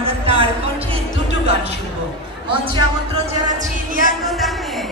আমরা তার কণ্ঠে দুটো গান শুনব। মঞ্চে আমন্ত্রণ জানাচ্ছি লিয়াকত আহমেদ।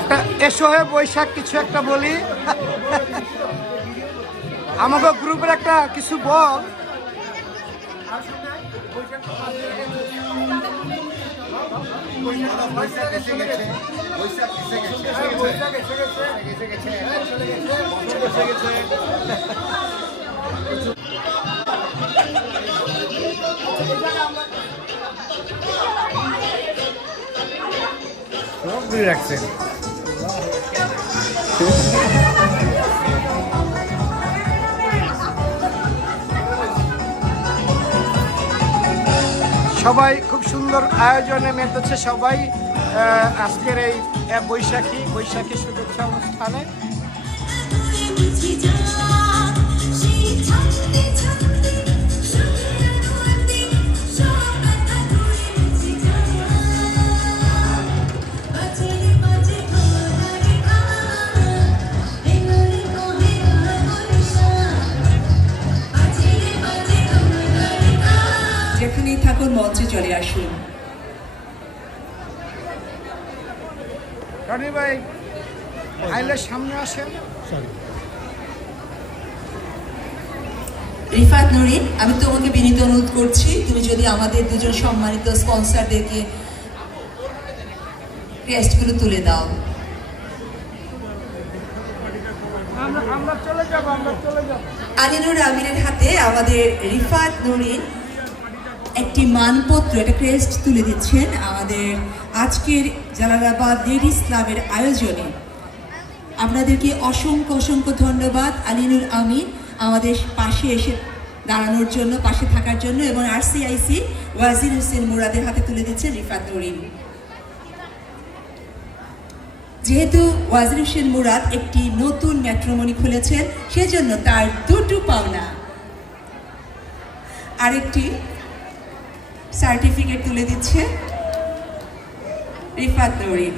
একটা এসো হয়ে বৈশাখ কিছু একটা বলি, আমাকে গ্রুপের একটা কিছু বল। রাখছেন সবাই খুব সুন্দর আয়োজনে মেতেছে সবাই আজকের এই বৈশাখী শুভেচ্ছা অনুষ্ঠানে। যেখানেই থাকুন মঞ্চে চলে আসুন। রনি ভাই আইলে সামনে আসেন। রিফাত নুরিন, আমি তোমাকে বিনীত অনুরোধ করছি, তুমি যদি আমাদের দুজন সম্মানিত স্পন্সরদেরকে ক্রেস্টগুলো তুলে দাও। আলিনুর আমিরের হাতে আমাদের রিফাত নুরিন একটি মানপত্র, একটা ক্রেস্ট তুলে দিচ্ছেন আমাদের আজকের জালালাবাদ লেডিস ক্লাবের আয়োজনে। আপনাদেরকে অসংখ্য অসংখ্য ধন্যবাদ আলিনুর আমিন আমাদের পাশে এসে দাঁড়ানোর জন্য, পাশে থাকার জন্য, এবং আরসিআইসি ওয়াজির হোসেন মুরাদের হাতে তুলে দিচ্ছেন রিফাত নুরিন। যেহেতু ওয়াজির হোসেন মুরাদ একটি নতুন ম্যাট্রিমনি খুলেছেন, সেজন্য তার দুটো পাওনা, আরেকটি সার্টিফিকেট তুলে দিচ্ছে রিফাত নুরিন।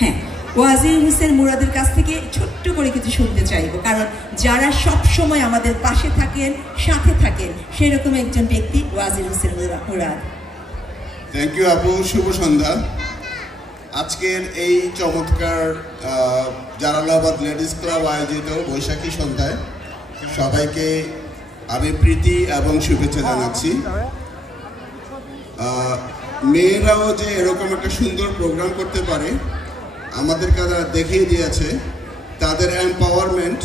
হ্যাঁ, ওয়াজির হোসেন মুরাদের কাছ থেকে ছোট্ট করে কিছু শুনতে চাইব, কারণ যারা সব সময় আমাদের পাশে থাকেন, সাথে থাকেন, সেরকম একজন ব্যক্তি ওয়াজির হোসেন মুরাদ। থ্যাংক ইউ আপু, শুভ সন্ধ্যা। আজকের এই চমৎকার জালালাবাদ লেডিস ক্লাব আয়োজিত বৈশাখী সন্ধ্যায় সবাইকে আমি প্রীতি এবং শুভেচ্ছা জানাচ্ছি। মেয়েরাও যে এরকম একটা সুন্দর প্রোগ্রাম করতে পারে আমাদেরকে দেখিয়ে দিয়েছে। তাদের এম্পাওয়ারমেন্ট,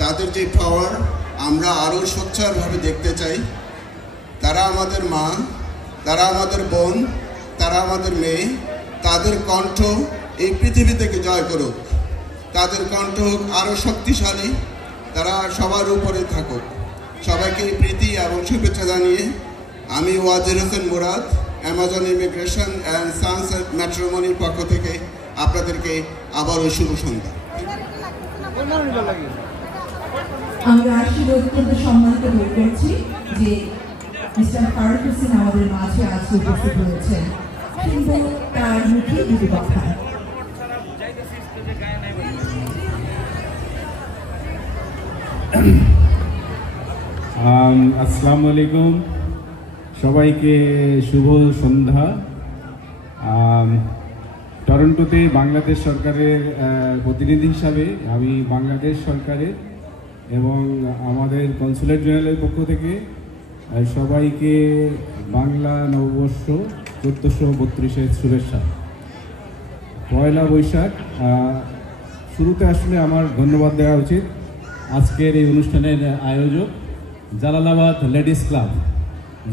তাদের যে পাওয়ার, আমরা আরও সোচ্চারভাবে দেখতে চাই। তারা আমাদের মা, তারা আমাদের বোন, তারা আমাদের মেয়ে। তাদের কণ্ঠ এই পৃথিবী থেকে জয় করুক, তাদের কণ্ঠ হোক আরও শক্তিশালী, তারা সবার উপরে থাকুক। সবাইকে প্রীতি এবং শুভেচ্ছা জানিয়ে আমি Wazir Hossain Murad, Amazon Immigration and Sunset ম্যাট্রিমনির পক্ষ থেকে আপনাদেরকে আবারও শুভ সন্ধ্যা। আমরা আসলে অত্যন্ত সম্মানিত বোধ করছি যে মিস্টার ফারুক হোসেন আমাদের মাঝে আজকে উপস্থিত হয়েছেন, কিন্তু তার মুখে দুটি কথা। আসসালামু আলাইকুম, সবাইকে শুভ সন্ধ্যা। টরন্টোতে বাংলাদেশ সরকারের প্রতিনিধি হিসাবে আমি বাংলাদেশ সরকারের এবং আমাদের কনসুলেট জেনারেলের পক্ষ থেকে সবাইকে বাংলা নববর্ষ 1432-এর শুভেচ্ছা। পয়লা বৈশাখ। শুরুতে আসলে আমার ধন্যবাদ দেওয়া উচিত আজকের এই অনুষ্ঠানের আয়োজক জালালাবাদ লেডিস ক্লাব।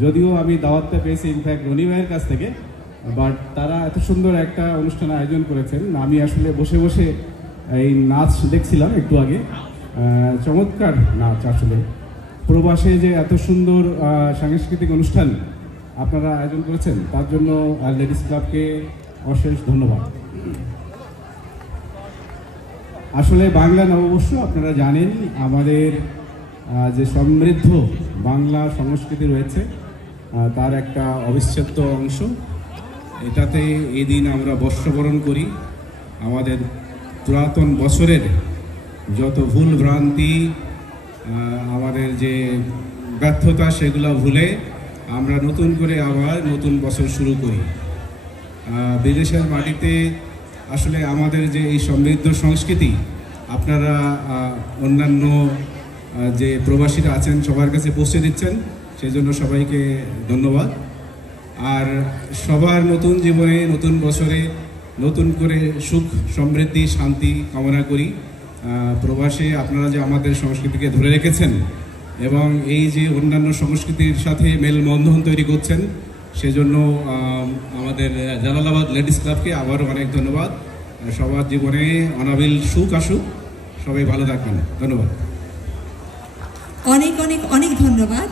যদিও আমি দাওয়াতটা পেয়েছি ইনফ্যাক্ট রনি ভাইয়ের কাছ থেকে, বাট তারা এত সুন্দর একটা অনুষ্ঠান আয়োজন করেছেন। আমি আসলে বসে বসে এই নাচ দেখছিলাম একটু আগে, চমৎকার নাচ। আসলে প্রবাসে যে এত সুন্দর সাংস্কৃতিক অনুষ্ঠান আপনারা আয়োজন করেছেন তার জন্য লেডিস ক্লাবকে অশেষ ধন্যবাদ। আসলে বাংলা নববর্ষ আপনারা জানেন আমাদের যে সমৃদ্ধ বাংলা সংস্কৃতি রয়েছে তার একটা অবিচ্ছেদ্য অংশ। এটাতে এই দিন আমরা বর্ষবরণ করি, আমাদের পুরাতন বছরের যত ভুল ভ্রান্তি, আমাদের যে ব্যর্থতা সেগুলো ভুলে আমরা নতুন করে আবার নতুন বছর শুরু করি। বিদেশের মাটিতে আসলে আমাদের যে এই সমৃদ্ধ সংস্কৃতি আপনারা অন্যান্য যে প্রবাসীরা আছেন সবার কাছে পৌঁছে দিচ্ছেন, সেই জন্য সবাইকে ধন্যবাদ। আর সবার নতুন জীবনে নতুন বছরে নতুন করে সুখ সমৃদ্ধি শান্তি কামনা করি। প্রবাসে আপনারা যে আমাদের সংস্কৃতিকে ধরে রেখেছেন এবং এই যে অন্যান্য সংস্কৃতির সাথে মেলবন্ধন তৈরি করছেন, সেজন্য আমাদের জালালাবাদ লেডিস ক্লাবকে আবারও অনেক ধন্যবাদ। সবার জীবনে অনাবিল সুখ আসুক, সবাই ভালো থাকবেন। ধন্যবাদ। অনেক অনেক অনেক ধন্যবাদ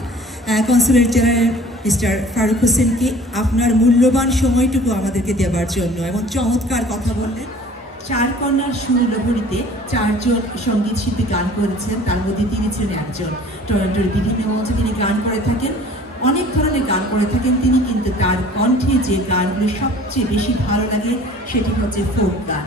কনসুলেট জেনারেল মিস্টার ফারুক হোসেনকে আপনার মূল্যবান সময়টুকু আমাদেরকে দেওয়ার জন্য, এবং চমৎকার কথা বললেন। চার কন্যার সুরলহরীতে 4 জন সঙ্গীত শিল্পী গান করেছেন, তার মধ্যে তিনি ছিলেন একজন। টরন্টোর বিভিন্ন মঞ্চে তিনি গান করে থাকেন, অনেক ধরনের গান করে থাকেন তিনি, কিন্তু তার কণ্ঠে যে গানগুলো সবচেয়ে বেশি ভালো লাগে সেটি হচ্ছে ফোক গান।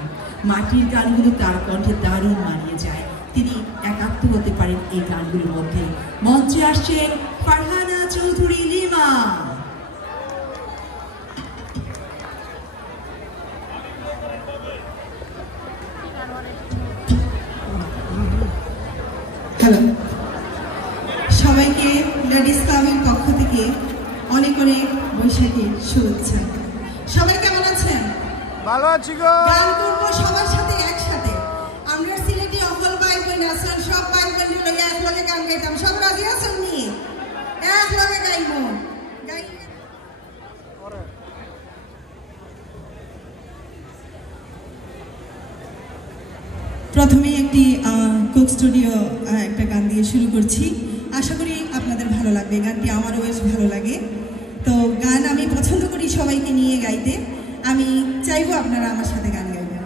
মাটির গানগুলো তার কণ্ঠে দারুণ মানিয়ে যায়, তিনি একাত্ম হতে পারেন এই গানগুলোর মধ্যে। মঞ্চে আসছেন ফারহানা চৌধুরী লিমা। হ্যালো, সবাইকে লেডিস ক্লাবের পক্ষ থেকে অনেক অনেক বৈশাখীর শুভেচ্ছা। সবাই কেমন আছেন? ভালো আছি গো। গান করবো সবার সাথে একসাথে। আমরা সিলেটি অকল ভাই বোন আছেন, সব ভাই বোন মিলে এক লগে গান গাইতাম। সব রাজি আছেন নি? এক লগে গাইবো। প্রথমে একটি কোক স্টুডিও একটা গান দিয়ে শুরু করছি, আশা করি আপনাদের ভালো লাগবে। গানটি আমারও বেশ ভালো লাগে। তো গান আমি পছন্দ করি সবাইকে নিয়ে গাইতে, আমি চাইবো আপনারা আমার সাথে গান গাইবেন,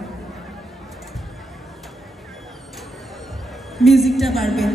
মিউজিকটা পারবেন।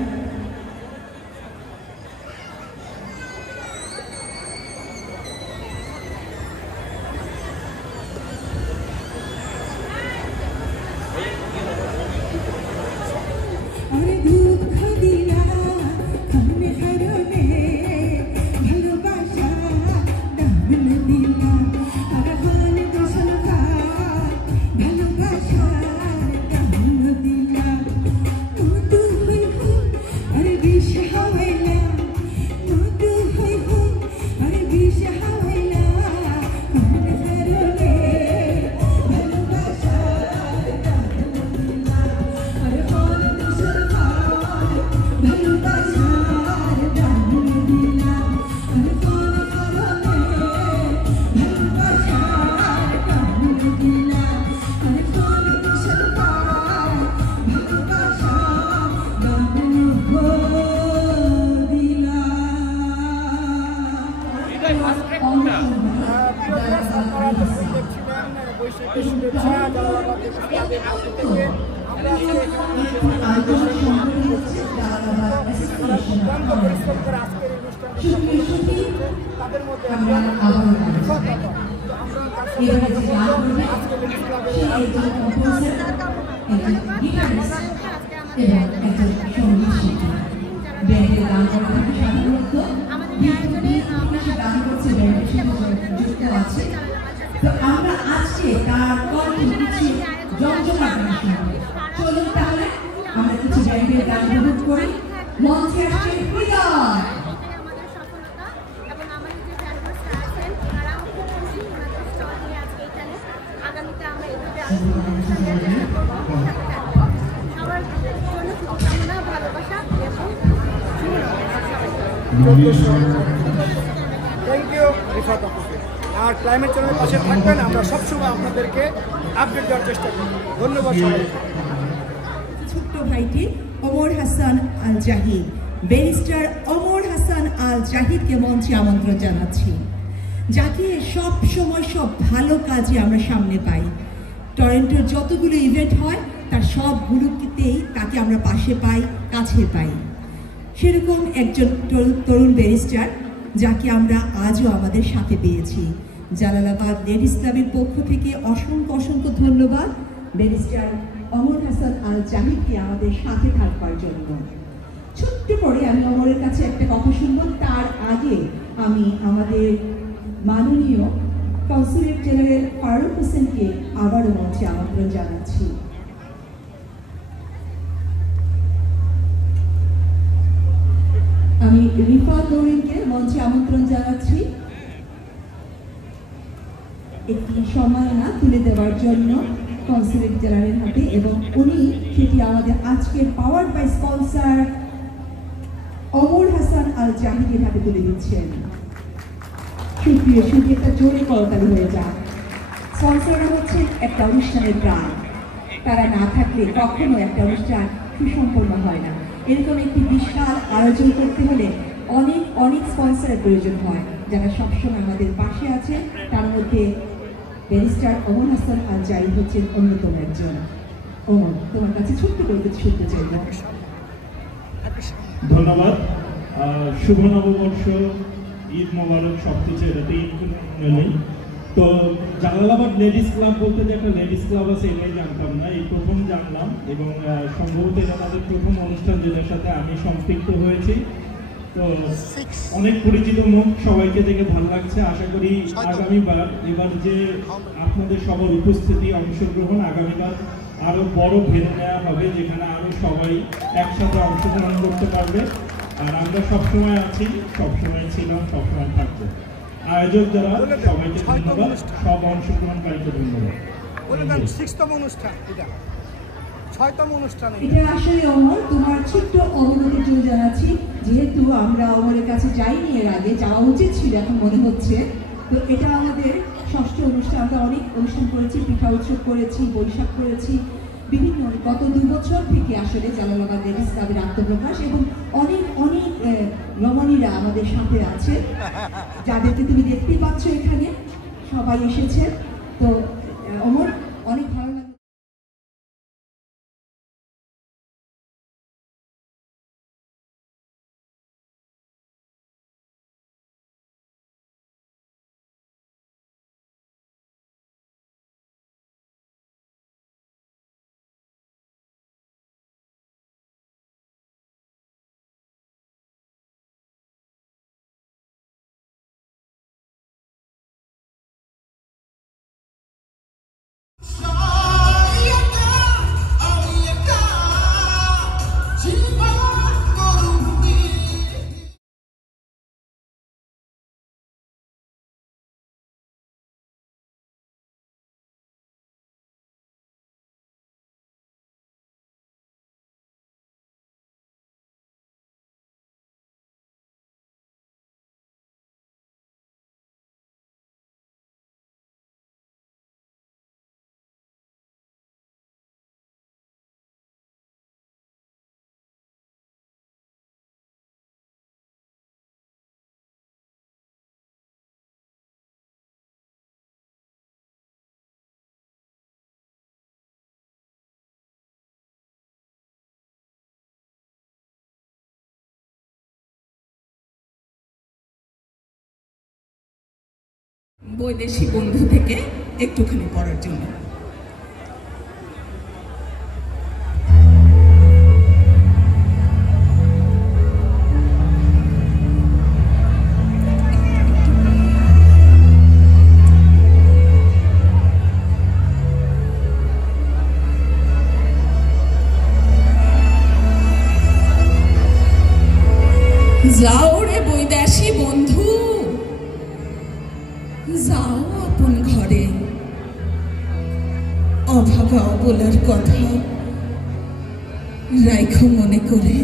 ভালোবাসা আমাদের পক্ষ থেকে আমরা আজকে এখানে অত্যন্ত পরিশ্রম করে আজকের এই অনুষ্ঠানটি তাদের মধ্যে আমরা আমরা আজকে তার কণ্ঠে কিছু জমজমাট গান শুনবো। চলুন তাহলে আমরা কিছু ব্যান্ডের গান উপভোগ করি। মঞ্চে আসছে হৃদয়। থ্যাংক ইউ রিফাত আপুকে। আর ক্লাইমেট চ্যানেলের পাশে থাকবেন, আমরা সবসময় আপনাদেরকে আপডেট দেওয়ার চেষ্টা করি। ধন্যবাদ সবাইকে। ছোট্ট ভাইটি ওমর হাসান আল জাহিদ, ব্যারিস্টার ওমর হাসান আল জাহিদকে মঞ্চে আমন্ত্রণ জানাচ্ছি, যাকে সব সময় সব ভালো কাজে আমরা সামনে পাই। টরন্টোর যতগুলো ইভেন্ট হয় তার সবগুলোতেই তাকে আমরা পাশে পাই, কাছে পাই। সেরকম একজন তরুণ ব্যারিস্টার যাকে আমরা আজও আমাদের সাথে পেয়েছি। জালালাবাদ লেডিস ক্লাবের পক্ষ থেকে অসংখ্য অসংখ্য ধন্যবাদ ব্যারিস্টার ওমর হাসান আল জাহিদকে আমাদের সাথে থাকবার জন্য। ছোট্ট করে আমি ওমরের কাছে একটা কথা শুনবো, তার আগে আমি আমাদের মাননীয় কনসুলেট জেনারেল ফারুক হোসেনকে আবারও মঞ্চে আমন্ত্রণ জানাচ্ছি। আমি রিফাত নওরিনকে মঞ্চে আমন্ত্রণ জানাচ্ছি একটি সম্মাননা তুলে দেওয়ার জন্য কনসুলেট জেনারেল হাতে, এবং উনি সেটি আমাদের আজকের power by sponsor Omar Hasan Al জাহিদের হাতে তুলে দিচ্ছেন। সুপ্রিয় শুধু একটা জোরে করতালি হয়ে যাক। স্পন্সররা হচ্ছে একটা অনুষ্ঠানের প্রাণ, তারা না থাকলে কখনো একটা অনুষ্ঠান সুসম্পন্ন হয় না। এরকম একটি বিশাল আয়োজন করতে হলে অনেক অনেক স্পন্সরের প্রয়োজন হয়, যারা সবসময় আমাদের পাশে আছে। তার মধ্যে ব্যারিস্টার ওমর হাসান আল জাহিদ হচ্ছেন অন্যতম একজন। ওমর, তোমার কাছে ছোট্ট করে শুনতে চাইব। ধন্যবাদ। শুভ নববর্ষ, ঈদ মোবারক, সব কিছু এটাতে ঈদ নেই। তো জালালাবাদ লেডিস ক্লাব বলতে যে একটা লেডিস ক্লাব আছে এটাই জানতাম না, এই প্রথম জানলাম। এবং সম্ভবত এটা তাদের প্রথম অনুষ্ঠান যেটার সাথে আমি সম্পৃক্ত হয়েছি। তো অনেক পরিচিত মুখ, সবাইকে দেখে ভালো লাগছে। আশা করি আগামীবার এবার যে আপনাদের সবার উপস্থিতি, অংশগ্রহণ, আগামীবার আরো বড় ভেন্যু নেওয়া হবে, যেখানে আরো সবাই একসাথে অংশগ্রহণ করতে পারবে। আর আমরা সবসময় আছি, সবসময় ছিলাম, সবসময় থাকবো। আয়োজক যারা সবাইকে ধন্যবাদ, সব অংশগ্রহণকারীকে ধন্যবাদ। এটা আসলে ওমর, তোমার ছোট্ট অবনতি চলে জানাচ্ছি, যেহেতু আমরা ওমরের কাছে যাইনি এর আগে, যাওয়া উচিত ছিল এখন মনে হচ্ছে। তো এটা আমাদের ষষ্ঠ অনুষ্ঠান। আমরা অনেক অনুষ্ঠান করেছি, পিঠা উৎসব করেছি, বৈশাখ করেছি, বিভিন্ন গত 2 বছর থেকে আসলে জালালাবাদ লেডিস ক্লাবের আত্মপ্রকাশ, এবং অনেক অনেক রমণীরা আমাদের সাথে আছে, যাদেরকে তুমি দেখতে পাচ্ছ এখানে সবাই এসেছে। তো ওমর, অনেক ভালো লাগে। Shine. বৈদেশিক বন্ধু থেকে একটুখানি পড়ার জন্য। যাও রে বৈদেশি বন্ধু, যাও আপন ঘরে, অভাগা অবলার কথা রাইখো মনে করে।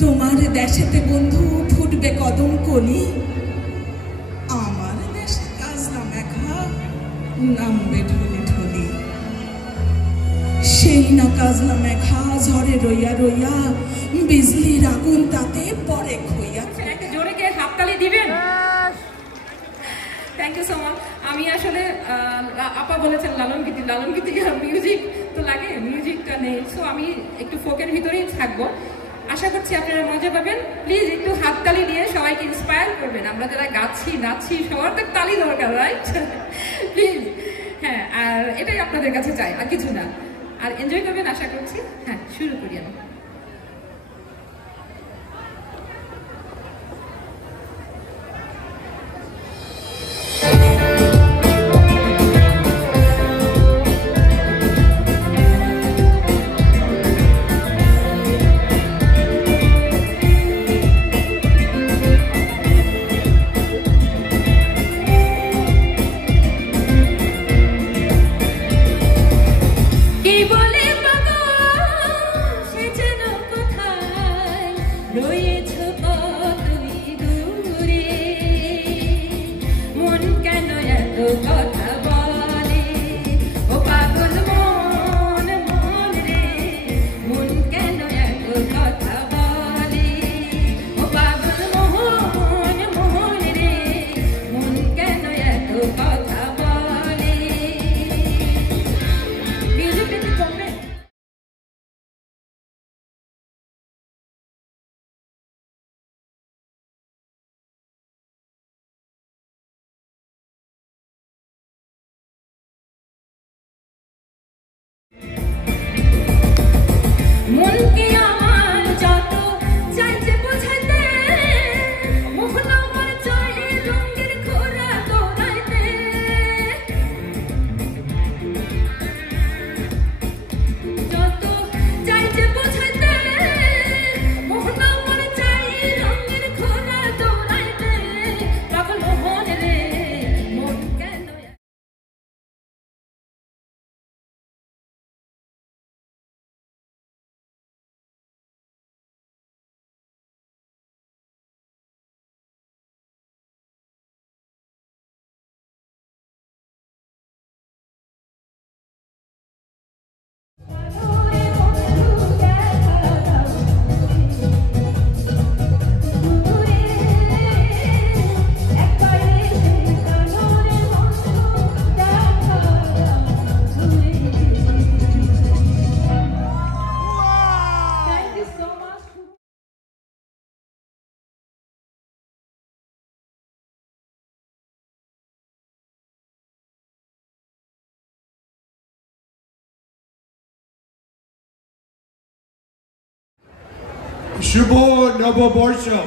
তোমার দেশেতে বন্ধু ফুটবে কদম কলি, আমার দেশে কাজলা মেঘা নামবে ঢলে ঢলি। সেই না কাজলা মেঘা ঝড়ে রইয়া রইয়া, বিজলির আগুন তাতে পরে খইয়া। একটা জোরে কে হাততালি দিবেন? Thank you so much. আমি আসলে আপা বলেছেন লালন গীতি, মিউজিক তো লাগে, মিউজিকটা নেই, সো আমি একটু ফোকের ভিতরেই থাকবো। আশা করছি আপনারা মজা পাবেন। প্লিজ একটু হাততালি দিয়ে সবাইকে ইন্সপায়ার করবেন। আমরা যারা গাচ্ছি নাচছি সবার তো তালি দরকার, রাইট? প্লিজ, হ্যাঁ, আর এটাই আপনাদের কাছে চাই, আর কিছু না। আর এনজয় করবেন আশা করছি। হ্যাঁ, শুরু করি আমি। Shubho Novoborsho.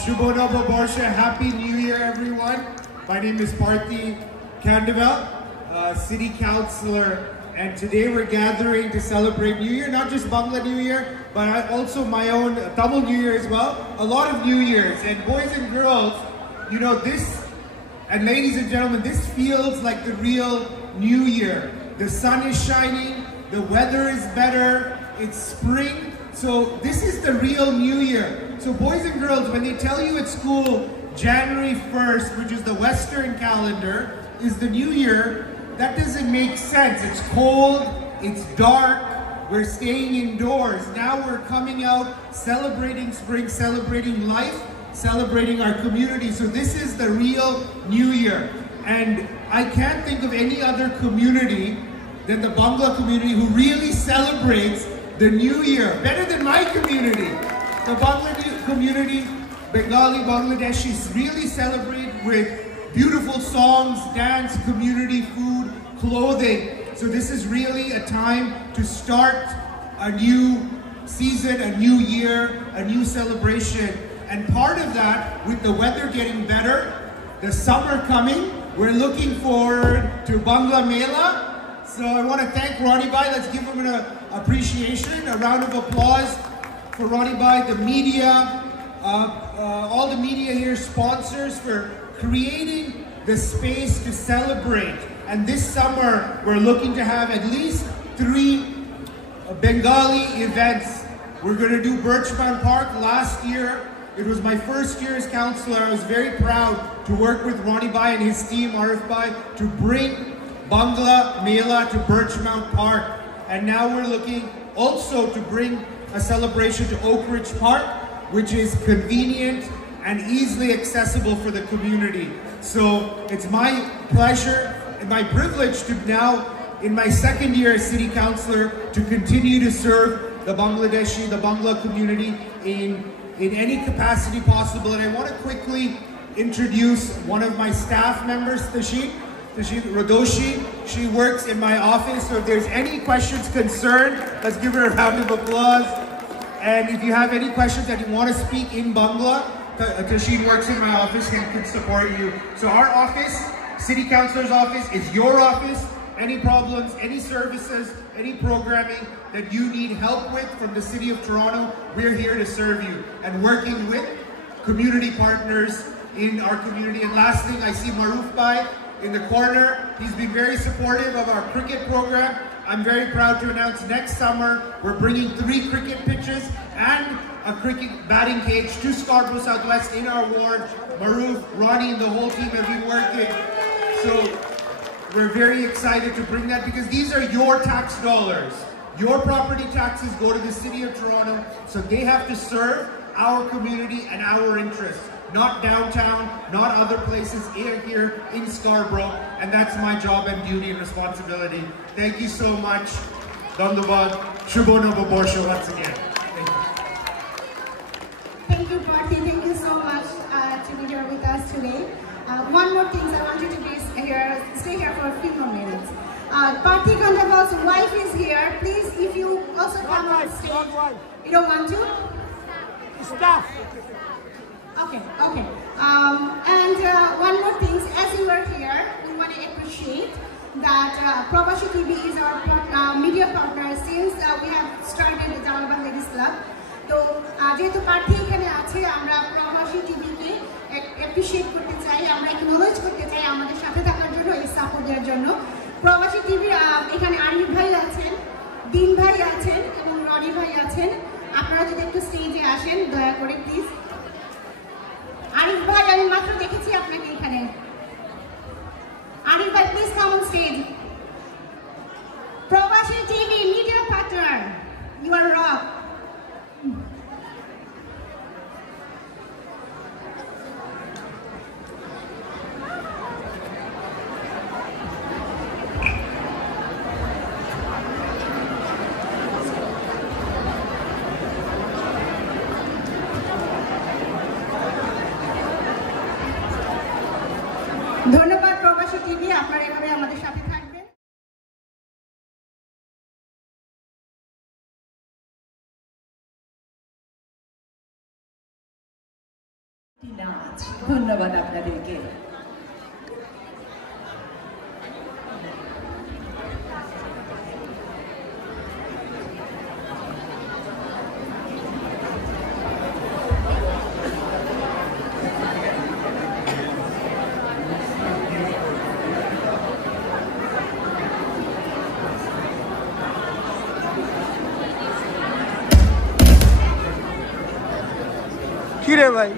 Shubho Novoborsho. Happy New Year, everyone. My name is Parthi Kandavel, City Councillor, and today we're gathering to celebrate New Year, not just Bangla New Year, but also my own Tamil New Year as well. A lot of New Years, and boys and girls, you know this, and ladies and gentlemen, this feels like the real New Year. The sun is shining, the weather is better, it's spring. So this is the real New Year. So boys and girls, when they tell you at school January 1st, which is the Western calendar, is the New Year, that doesn't make sense. It's cold, it's dark, we're staying indoors. Now we're coming out, celebrating spring, celebrating life, celebrating our community. So this is the real New Year. And I can't think of any other community than the Bangla community who really celebrates the New Year, better than my community. The Bangla community, Bengali, Bangladeshis really celebrate with beautiful songs, dance, community, food, clothing. So this is really a time to start a new season, a new year, a new celebration. And part of that, with the weather getting better, the summer coming, we're looking forward to Bangla Mela. So I want to thank Ronnie Bhai. Let's give him an appreciation, a round of applause for Ronnie Bhai, the media, all the media here, sponsors, for creating the space to celebrate. And this summer, we're looking to have at least 3 Bengali events. We're going to do Birchmount Park. Last year, it was my first year as councillor. I was very proud to work with Ronnie Bhai and his team, Arif Bhai, to bring Bangla Mela to Birchmount Park. And now we're looking also to bring a celebration to Oak Ridge Park, which is convenient and easily accessible for the community. So it's my pleasure and my privilege to now, in my second year as city councillor, to continue to serve the Bangladeshi, the Bangla community in any capacity possible. And I want to quickly introduce one of my staff members, Tashin Rodoshi. She works in my office, so if there's any questions, concerned, let's give her a round of applause. And if you have any questions that you want to speak in Bangla, Tashin works in my office and can support you. So our office, City Councilor's office, is your office. Any problems, any services, any programming that you need help with from the City of Toronto, we're here to serve you. And working with community partners in our community. And last thing, I see Maruf Bhai in the corner. He's been very supportive of our cricket program. I'm very proud to announce next summer, we're bringing 3 cricket pitches and a cricket batting cage to Scarborough Southwest in our ward. Maruf, Ronnie, and the whole team have been working. So we're very excited to bring that because these are your tax dollars. Your property taxes go to the City of Toronto, so they have to serve our community and our interests. Not downtown, not other places, here in Scarborough, and that's my job and duty and responsibility. Thank you so much. Dhanyabad. Shubho Noboborsho once again. Thank you. Thank you, Parthi. Thank you so much to be here with us today. One more thing, I want you to stay here for a few more minutes. Parthi Khandeval's wife is here. Please, if you also come on stage. You don't want to? Staff. Okay. And one more thing, as you are here, we want to appreciate that Provashi TV is our media partner since we have started the Jalalabad Ladies Club. So, যেহেতু পার্থী এখানে আছে, আমরা প্রবাসী টিভিকে appreciate করতে চাই, আমরা acknowledge করতে চাই আমাদের সাথে থাকার জন্য, এই সাপোর্ট দেওয়ার জন্য। প্রবাসী টিভির এখানে আরিফ ভাই আছেন, দিন ভাই আছেন এবং রনি ভাই আছেন। আপনারা যদি একটু স্টেজে আসেন দয়া করে প্লিজ। আরিফ ভাই, আমি মাত্র দেখেছি আপনাকে এখানে। আরিফ ভাই, please come on stage. Probashi TV media partner, you are rock. ধন্যবাদ প্রবাসী টিভি, আপনারা এভাবে আমাদের সাথে থাকবেন। ধন্যবাদ আপনাদেরকে। কি রে ভাই?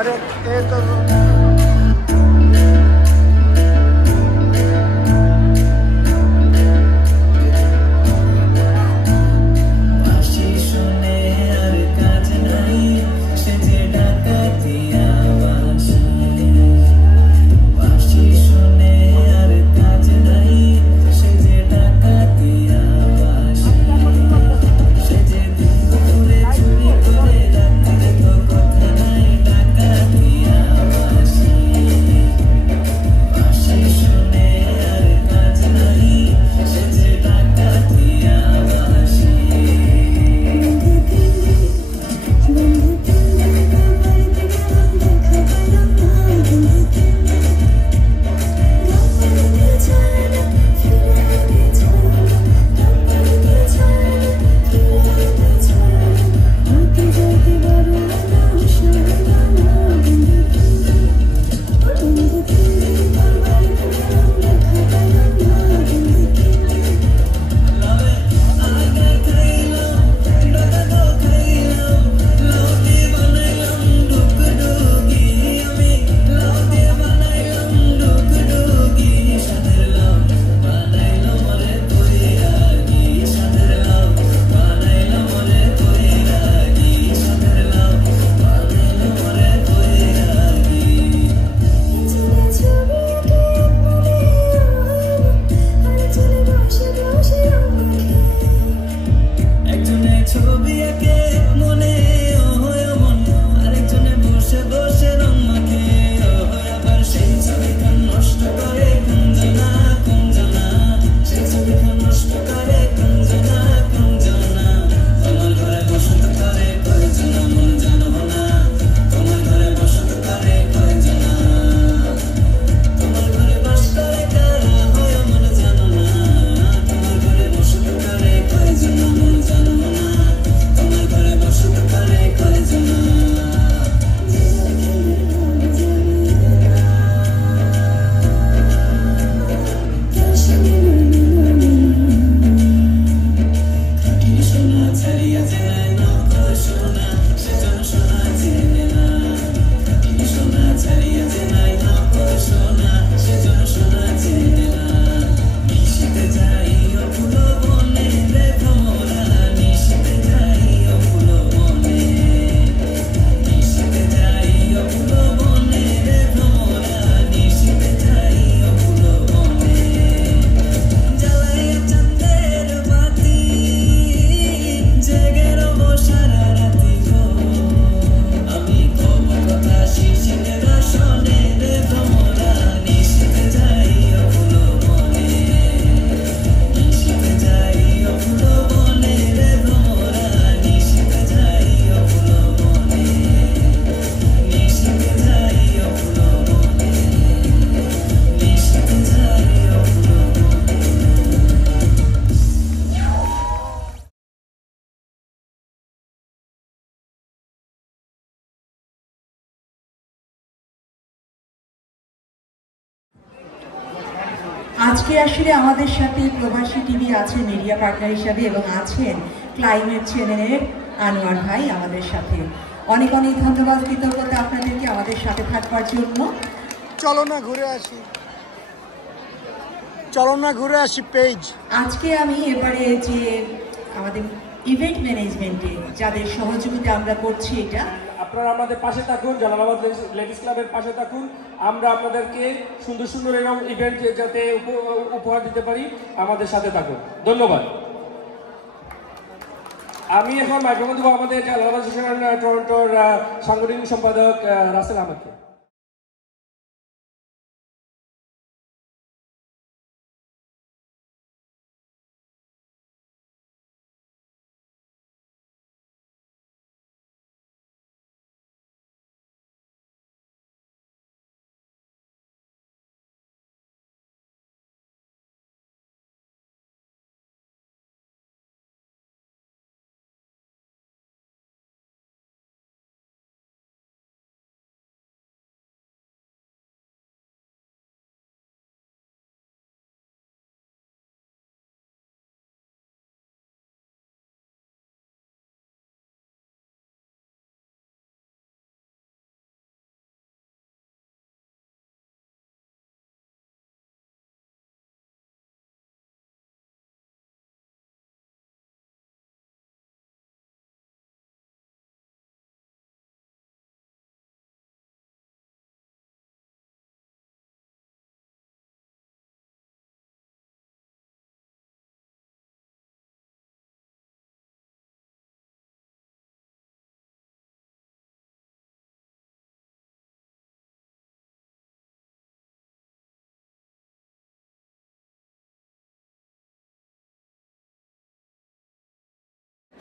अरे एक আজকে আসলে আমাদের সাথে প্রবাসী টিভি আছে মিডিয়া পার্টনার হিসাবে এবং আছেন ক্লাইমেট চ্যানেলের আনোয়ার ভাই আমাদের সাথে। অনেক অনেক ধন্যবাদ, কৃতজ্ঞতা আপনাদেরকে আমাদের সাথে থাকবার জন্য। চলো না ঘুরে আসি পেজ। আজকে আমি এবারে যে আমাদের ইভেন্ট ম্যানেজমেন্টে যাদের সহযোগিতা আমরা করছি, এটা আপনারা আমাদের পাশে থাকুন, জালালাবাদ লেডিস ক্লাবের পাশে থাকুন। আমরা আপনাদেরকে সুন্দর সুন্দর এরকম ইভেন্ট যাতে উপহার দিতে পারি, আমাদের সাথে থাকুন। ধন্যবাদ। আমি এখন মাইক্রোফোন দেবো আমাদের জালালাবাদ টরন্টোর সাংগঠনিক সম্পাদক রাসেল আহমেদকে।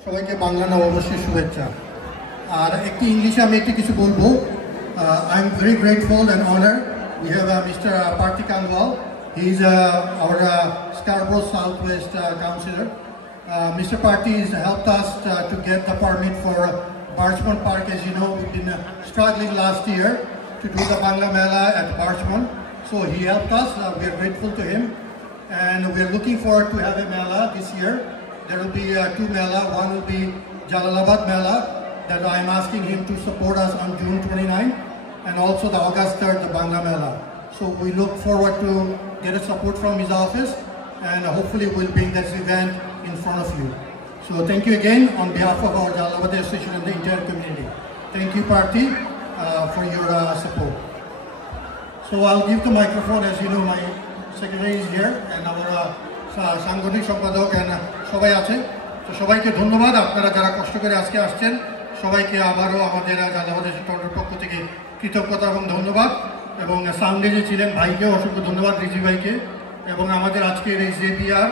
সবাইকে বাংলা নববর্ষের শুভেচ্ছা। আর একটি ইংলিশে আমি একটু কিছু বলবো। I am very grateful and honour we have mister Parthi Kanwal. He is our Scarborough Southwest councillor. Mr. Party has helped us to get the permit for Barchmont Park. As you know, we've been struggling last year to do the Bangla Mela at Barchmont. So he helped us. We are grateful to him. And we are looking forward to have a Mela this year. There will be two Mela. One will be Jalalabad Mela that I am asking him to support us on June 29, and also the August 3rd, the Bangla Mela. So we look forward to get a support from his office, and hopefully we'll bring this event in front of you. So thank you again on behalf of our Jalalabad Association and the entire community. Thank you, Party, for your support. So I'll give the microphone. As you know, my secretary is here, and our সাংগঠনিক সম্পাদক সবাই আছে। তো সবাইকে ধন্যবাদ, আপনারা যারা কষ্ট করে আজকে আসছেন সবাইকে আবারও আমাদের জালালাবাদ টরন্টোর পক্ষ থেকে কৃতজ্ঞতা এবং ধন্যবাদ। এবং সাউন্ডে যে ছিলেন ভাইকেও অসংখ্য ধন্যবাদ, রিজি ভাইকে। এবং আমাদের আজকের এই জেবিআর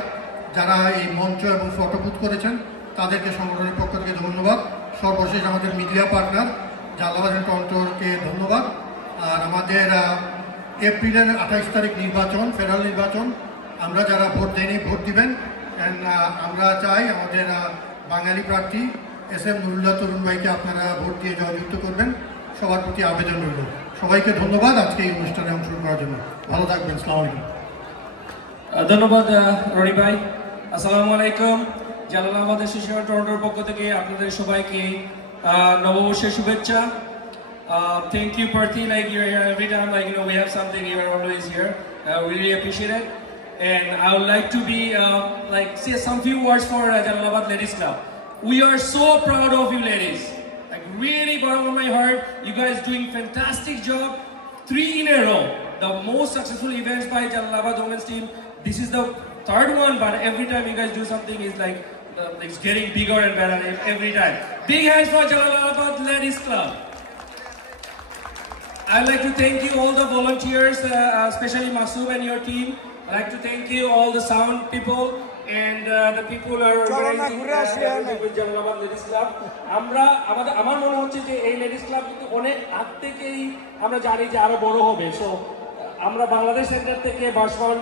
যারা এই মঞ্চ এবং ফটোবুথ করেছেন তাদেরকে সংগঠনের পক্ষ থেকে ধন্যবাদ। সর্বশেষ আমাদের মিডিয়া পার্টনার জালালাবাদ টরন্টোকে ধন্যবাদ। আর আমাদের এপ্রিলের 28 তারিখ নির্বাচন, ফেডারেল নির্বাচন, আমরা যারা ভোট দেয়নি ভোট দিবেন। অ্যান্ড আমরা চাই আমাদের বাঙালি প্রার্থী SM নুরুল্লাহ তরুণ ভাইকে আপনারা ভোট দিয়ে জয়যুক্ত করবেন। সবার প্রতি আবেদন রইল। সবাইকে ধন্যবাদ আজকে এই অনুষ্ঠানে অংশগ্রহণ করার জন্য। ভালো থাকবেন। আসসালামু আলাইকুম। ধন্যবাদ রনি ভাই। আসসালামু আলাইকুম। জালালাবাদ অ্যাসোসিয়েশন টরন্টোর পক্ষ থেকে আপনাদের সবাইকে নববর্ষের শুভেচ্ছা। Thank you, Parthi. Like you're here every time. Like we have something. You are always here. Really appreciate it. And I would like to be say some few words for Jalalabad Ladies Club. We are so proud of you, ladies. Like really, bottom of my heart, you guys doing fantastic job. 3 in a row, the most successful events by Jalalabad women's team. This is the 3rd one, but every time you guys do something, is like it's getting bigger and better every time. Big hands for Jalalabad Ladies Club. I'd like to thank you all the volunteers, especially Masoom and your team. I'd like to thank you all the sound people and the people who are organizing with Jalalabad Ladies Club. আমার মনে হচ্ছে যে এই ladies club কিন্তু অনেক আগ থেকেই আমরা জানি যে আরো বড় হবে। সো আমরা বাংলাদেশ সেন্টার থেকে বাসভবন